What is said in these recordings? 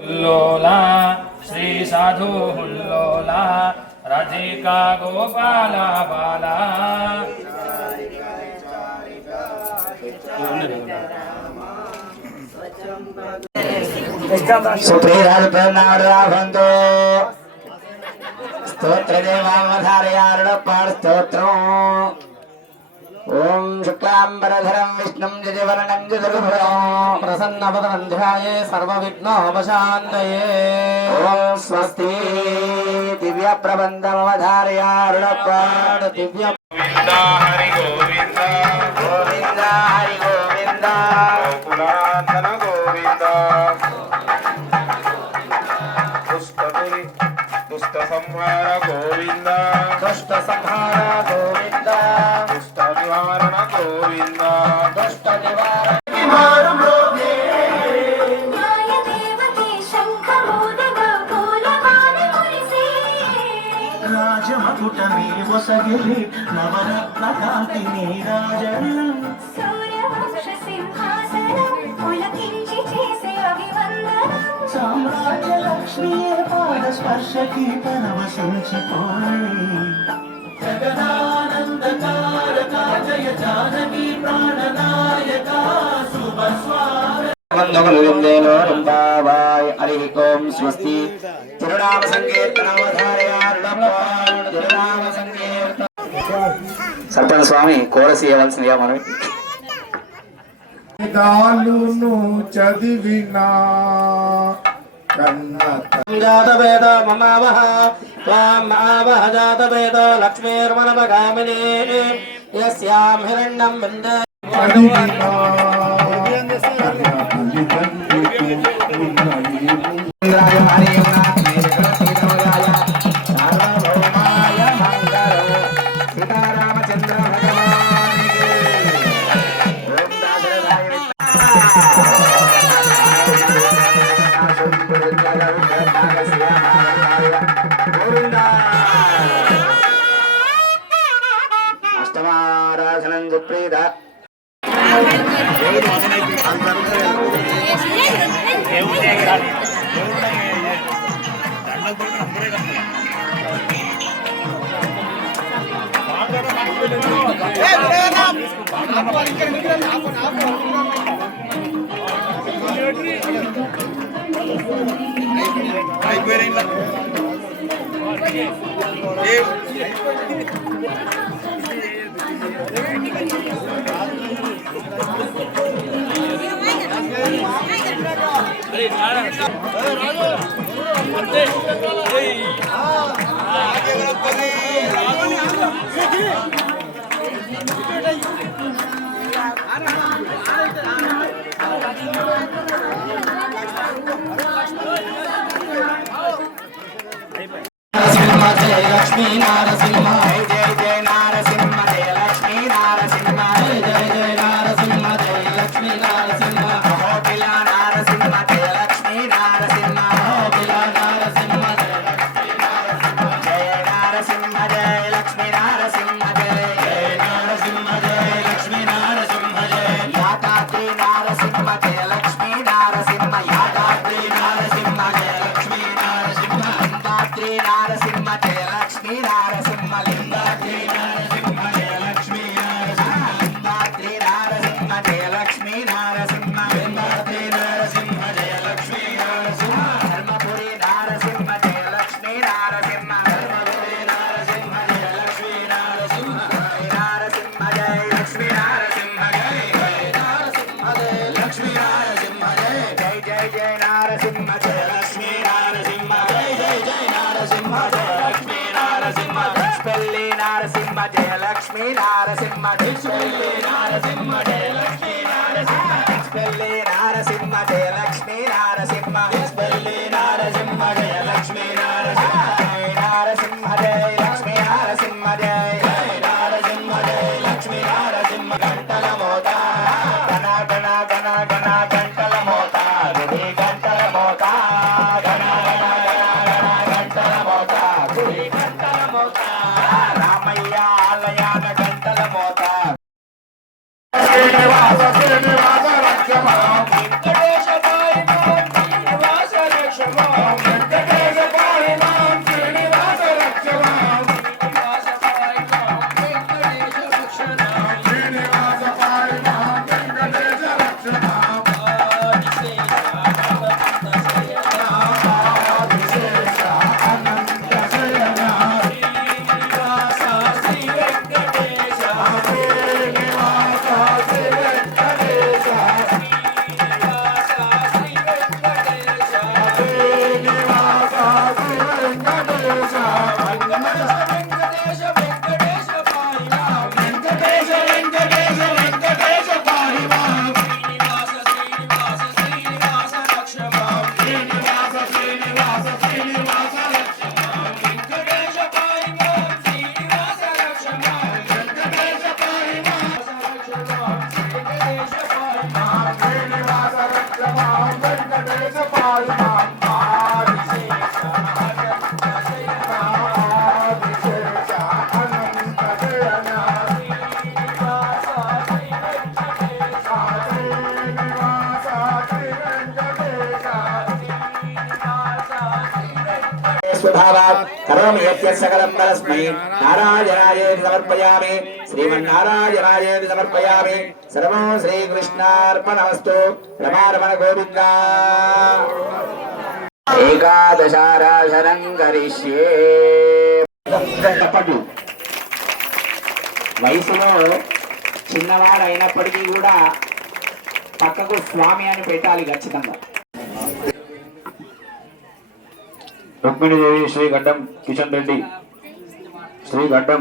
हुल्लोला श्री साधु हुल्लोला राधिका गोपाला बाला सुप्रीराजप्रणामो स्तोत्रदेवावधारयारुडप्पाड स्तोत्रम् ओम शुक्लांबरधरं विष्णुं जयवर्णं चतुर्भुजं प्रसन्नवदनं ध्याये सर्वविघ्नोपशान्तये ओम स्वस्ति दिव्यप्रबन्धमवधारयारुडप्पाड दिव्य गोविंद हरि गोविंद गोविंद हरि गोविंद गोकुलानंदन गोविंद दुष्ट संहार गोविंद दुष्ट संहार गोविंद दुष्ट निवारण गोविंद दुष्ट निवारण రాజమకుటమే వసగిరి నవరత్న కాంతి నీరాజనం సూర్యవంశ సింహాసనం పులకించి చేసే అభివందనం సామ్రాజ్య లక్ష్మీ పాద స్పర్శకి పరవశించిపోయి జగదానందకారక జయ జానకి ప్రాణనాయక శుభస్వామి वंदोगलुविंदेनोरंबावाय हरि ओम स्वस्ति तिरुनाम संकीर्तनमधारयारुडप्पाड तिरुनाम संकीर्तन सरपंच स्वामी कोरस ఇవ్వాల్సిందిగా మనం దాలును చదివినా కన్నత జాతవేద మమావహ త్వాం మావహ జాతవేద లక్ష్మీర్మనమగామిని యస్యాం హిరణ్యం వింద చదివినా ఇంద్రాయ హరియంనాథ మేఘనాథాయ సార్వభౌమాయ మంగళం సీతారామచంద్ర భగవానికి ఓం దాశరథాయ అష్టమారాధనం సుప్రీత లక్ష్మీ నారసింహ జయ జయ నారసింహ జయ లక్ష్మీ నారసింహ జయ జయ నారసింహ జయ లక్ష్మీ నారసింహ అహోబిల నారసింహ జయ లక్ష్మీ నారసింహ అహోబిల నారసింహ జయ లక్ష్మీ నారసింహ జయ నారసింహ జయ లక్ష్మీ నారసింహ జయ జయ నారసింహ జయ లక్ష్మీ నారసింహ జయ యాదాద్రి నారసింహ జయ లక్ష్మీ నారసింహ యాదాద్రి నారసింహ జయ లక్ష్మీ నారసింహ లింగాద్రి నారసింహ జయ లక్ష్మీ నారసింహ లింగాద్రి నారసింహ జయ లక్ష్మీ నారసింహ లింగాద్రి నారసింహ జయ లక్ష్మీ నారసింహ లింగాద్రి నారసింహ జయ లక్ష్మీ నారసింహ ధర్మపురి నారసింహ జయ లక్ష్మీ నారసింహ ధర్మపురి నారసింహ జయ లక్ష్మీ నారసింహ నారసింహ జయ లక్ష్మీ నారసింహ జయ జయ నారసింహ జయ లక్ష్మీ నారసింహ జయ జయ జయ జయ నారసింహ జయ లక్ష్మీ నారసింహ జయ జయ జయ నారసింహ జయ లక్ష్మీ నారసింహ పెళ్లి నారసింహ జయ లక్ష్మీ నారసింహ పెళ్లి నారసింహ జయ లక్ష్మీ నారసింహ పెళ్లి నారసింహ జయ లక్ష్మీ నారసింహ పెళ్లి నారసింహ జయ లక్ష్మీ నారసింహ జయ నారసింహ జయ లక్ష్మీ నారసింహ జయ జయ నారసింహ జయ లక్ష్మీ నారసింహ గంటల మోత గణ గణ గణ గణ గంటల మోత గుడి గంటల మోత గణ గణ గణ గణ గంటల మోత గుడి గంటల మోత రామయ్య ఆలయాన గంటల మోత శ్రీనివాస శ్రీనివాస రక్షమా వెంకటేశ स्वभावात् करोमि यत् सकलं परस्मै नारायणाय समर्पयामि श्रीमन्नारायणाय समर्पयामि सर्वं श्रीकृष्णार्पणमस्तु रमारमण गोविन्द एकादशाराधनं करिष्ये వయసులో చిన్నవాడైనప్పటికీ కూడా పక్కకు స్వామి అని పెట్టాలి ఖచ్చితంగా. రుక్మిణీదేవి శ్రీ గడ్డం కిషన్ రెడ్డి శ్రీ గడ్డం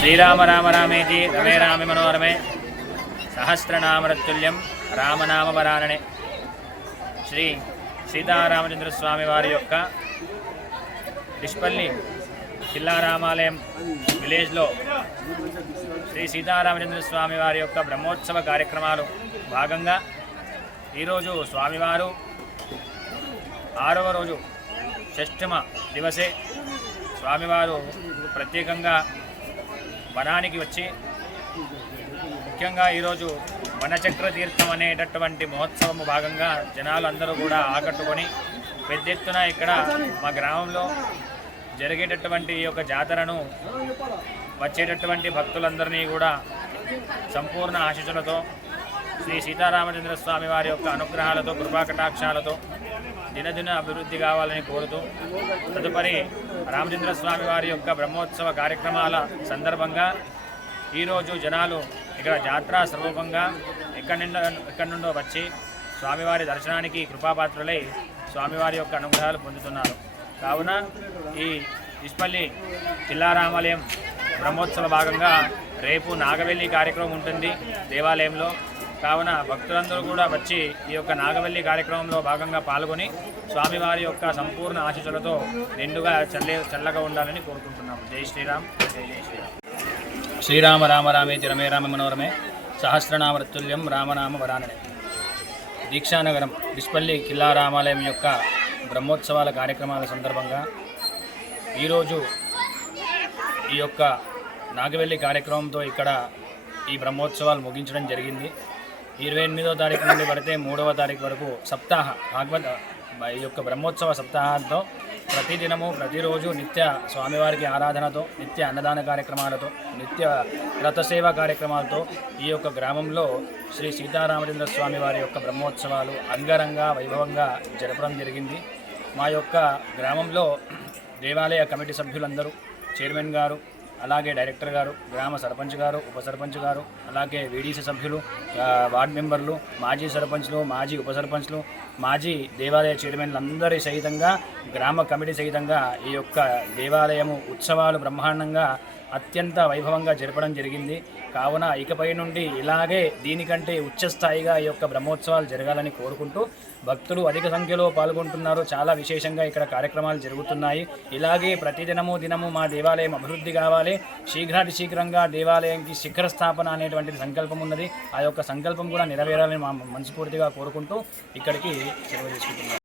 శ్రీరామ రామ రామేతి రమే రామే మనోరమే సహస్రనామరతుల్యం రామనామ వరాననే. శ్రీ సీతారామచంద్ర స్వామి వారి యొక్క డిష్పల్లి కిల్లా రామాలయం విలేజ్లో శ్రీ సీతారామచంద్ర స్వామి వారి యొక్క బ్రహ్మోత్సవ కార్యక్రమాలు భాగంగా ఈరోజు స్వామివారు 6వ రోజు షష్ఠమ దివసే స్వామివారు ప్రత్యేకంగా వనానికి వచ్చి ముఖ్యంగా ఈరోజు వనచక్ర తీర్థం అనేటటువంటి మహోత్సవము భాగంగా జనాలు అందరూ కూడా ఆకట్టుకొని పెద్ద ఎత్తున ఇక్కడ మా గ్రామంలో జరిగేటటువంటి ఈ యొక్క జాతరను వచ్చేటటువంటి భక్తులందరినీ కూడా సంపూర్ణ ఆశీస్సులతో శ్రీ సీతారామచంద్ర స్వామి వారి యొక్క అనుగ్రహాలతో కృపాకటాక్షాలతో దినదిన అభివృద్ధి కావాలని కోరుతూ తదుపరి రామచంద్ర స్వామి వారి యొక్క బ్రహ్మోత్సవ కార్యక్రమాల సందర్భంగా ఈరోజు జనాలు ఇక్కడ జాత్రా స్వరూపంగా ఎక్కడి నుండో వచ్చి స్వామివారి దర్శనానికి కృపాపాత్రులై స్వామివారి యొక్క అనుగ్రహాలు పొందుతున్నారు. కావున ఈ డిష్పల్లి కిల్లారామాలయం బ్రహ్మోత్సవ భాగంగా రేపు నాగవెల్లి కార్యక్రమం ఉంటుంది దేవాలయంలో. కావున భక్తులందరూ కూడా వచ్చి ఈ యొక్క నాగవెల్లి కార్యక్రమంలో భాగంగా పాల్గొని స్వామివారి యొక్క సంపూర్ణ ఆశీస్సులతో నిండుగా చల్లగా ఉండాలని కోరుకుంటున్నాము. జై శ్రీరామ్, జై జై శ్రీరామ్. శ్రీరామ రామ రామేతి రమే రామ మనోరమే సహస్రనామరతుల్యం రామనామ వరాననే. దీక్షానగరం డిష్పల్లి కిల్లా రామాలయం యొక్క బ్రహ్మోత్సవాల కార్యక్రమాల సందర్భంగా ఈరోజు ఈ యొక్క నాగవెల్లి కార్యక్రమంతో ఇక్కడ ఈ బ్రహ్మోత్సవాలు ముగించడం జరిగింది. 28వ తారీఖు నుండి పడితే 3వ తారీఖు వరకు సప్తాహ భాగవత ఈ యొక్క బ్రహ్మోత్సవ సప్తాహంతో ప్రతిదినము ప్రతిరోజు నిత్య స్వామివారికి ఆరాధనతో, నిత్య అన్నదాన కార్యక్రమాలతో, నిత్య రథసేవ కార్యక్రమాలతో ఈ యొక్క గ్రామంలో శ్రీ సీతారామచంద్ర స్వామి వారి యొక్క బ్రహ్మోత్సవాలు అంగరంగ వైభవంగా జరపడం జరిగింది. మా యొక్క గ్రామంలో దేవాలయ కమిటీ సభ్యులందరూ, చైర్మన్ గారు, అలాగే డైరెక్టర్ గారు, గ్రామ సర్పంచ్ గారు, ఉప సర్పంచ్ గారు, అలాగే వీడీసీ సభ్యులు, వార్డు మెంబర్లు, మాజీ సర్పంచ్లు, మాజీ ఉప సర్పంచ్లు, మాజీ దేవాలయ చైర్మన్లు అందరి సహితంగా, గ్రామ కమిటీ సహితంగా ఈ యొక్క దేవాలయము ఉత్సవాలు బ్రహ్మాండంగా అత్యంత వైభవంగా జరపడం జరిగింది. కావున ఇకపై నుండి ఇలాగే దీనికంటే ఉచ్చస్థాయిగా ఈ యొక్క బ్రహ్మోత్సవాలు జరగాలని కోరుకుంటూ భక్తులు అధిక సంఖ్యలో పాల్గొంటున్నారు. చాలా విశేషంగా ఇక్కడ కార్యక్రమాలు జరుగుతున్నాయి. ఇలాగే ప్రతిదినము మా దేవాలయం అభివృద్ధి కావాలి, శీఘ్రంగా దేవాలయంకి శిఖర స్థాపన అనేటువంటిది సంకల్పం ఉన్నది. ఆ యొక్క సంకల్పం కూడా నెరవేరాలని మనస్ఫూర్తిగా కోరుకుంటూ ఇక్కడికి సెలవు తీసుకుంటున్నాం.